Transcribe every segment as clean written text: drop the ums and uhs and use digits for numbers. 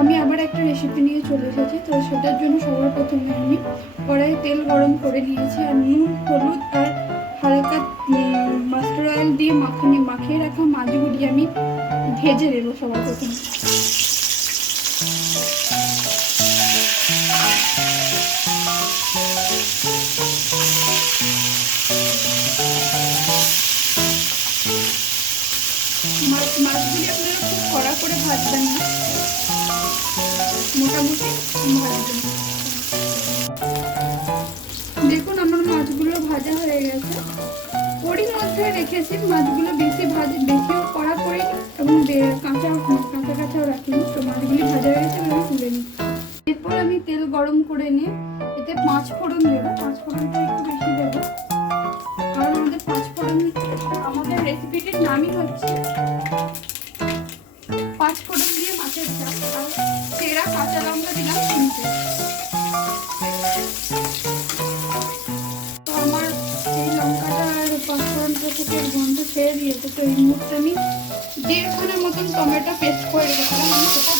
আমি আবার একটা রেসিপি নিয়ে চলে এসেছি। তো সেটার জন্য সবার প্রথমে আমি কড়াইয়ে তেল গরম করে নিয়েছি আর নুন, হলুদ আর হালকা মাস্টার্ড অয়েল দিয়ে মাখিয়ে রাখা মাছগুলি আমি ভেজে নেব সবার প্রথমে। মাছগুলি আপনারা খুব কড়া করে ভাজবেন না, মোটামুটি ভাজবেন। দেখুন আমার মাছগুলো ভাজা হয়ে গেছে। ওরই মধ্যে রেখেছি মাছগুলো বেশিও কড়া করিনি এবং কাঁচাও রাখিনি। তো মাছগুলি ভাজা হয়ে গেছে, আমি তুলে নিই। এরপর আমি তেল গরম করে নিয়ে এতে 5 ফোড়ন দেবো। 5 ফোড়নটা একটু বেশি দেবো, কারণ আমাদের 5 ফোড়ন, আমাদের রেসিপিটির নামই হচ্ছে 5 ফোড়ন দিয়ে মাছের ঝাল। আর সেরা কাঁচা লঙ্কা দিলাম 3টে। তো আমার এই লঙ্কাটা আর 5 ফোড়নটা থেকে গন্ধ ছেড়ে দিয়েছে। তো এই মুহূর্তে আমি 1.5 খানার মতন টমেটো পেস্ট করে রেখেছিলাম, আমি সেটা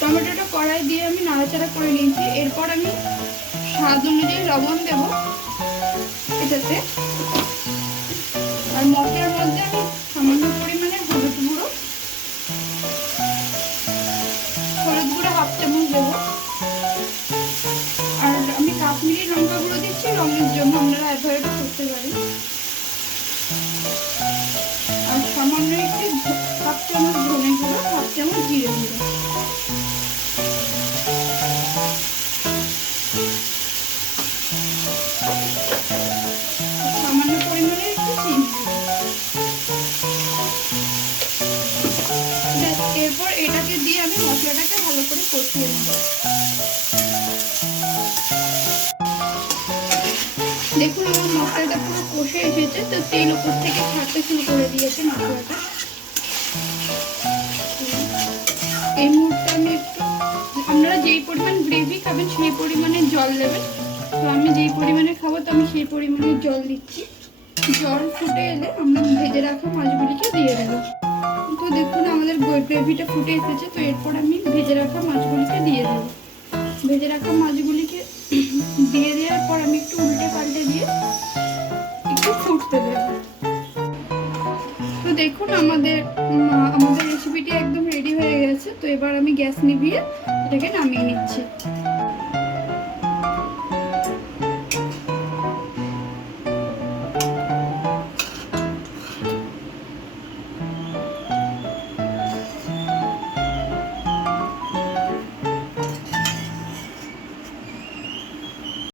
টমেটোটা কড়াই দিয়ে আমি নাড়াচাড়া করে নিয়েছি। এরপর আমি স্বাদ অনুযায়ী লবণ দেব এটাতে। আর মশলার মধ্যে আমি সামান্য পরিমাণে হলুদ গুঁড়ো 1/2 চামচ দেবো। আর আমি কাশ্মীরি লঙ্কা গুঁড়ো দিচ্ছি রঙের জন্য, আপনারা অ্যাভয়েড করতে পারেন। আর সামান্য একটু 1/2 চামচ ধনে গুঁড়ো, 1/2 চামচ জিরে গুঁড়ো। সামান্য পরিমাণে একটু চিনি। এরপর এটাকে দিয়ে আমি মশলাটাকে ভালো করে কষিয়ে নেব। দেখুন আমার মশলাটা পুরো কষে এসেছে। তো তেল উপর থেকে ছাড়তে শুরু করে দিয়েছে মশলাটা। এই মুহূর্তে আমি একটু, আপনারা যেই পরিমাণ গ্রেভি খাবেন সেই পরিমাণে জল দেবেন। তো আমি যেই পরিমাণে খাবো তো আমি সেই পরিমাণে জল দিচ্ছি। জল ফুটে এলে আমরা ভেজে রাখা মাছগুলিকে দিয়ে দেবো। তো দেখুন আমাদের গ্রেভিটা ফুটে এসেছে। তো এরপর আমি ভেজে রাখা মাছগুলিকে দিয়ে দেবো। ভেজে রাখা মাছগুলিকে দিয়ে দেওয়ার পর আমি একটু উল্টে পাল্টে দিয়ে একটু ফুটতে দেবো। তো দেখুন আমাদের রেসিপিটি একদম রেডি হয়ে গেছে। তো এবার আমি গ্যাস নিভিয়ে এটাকে নামিয়ে নিচ্ছি।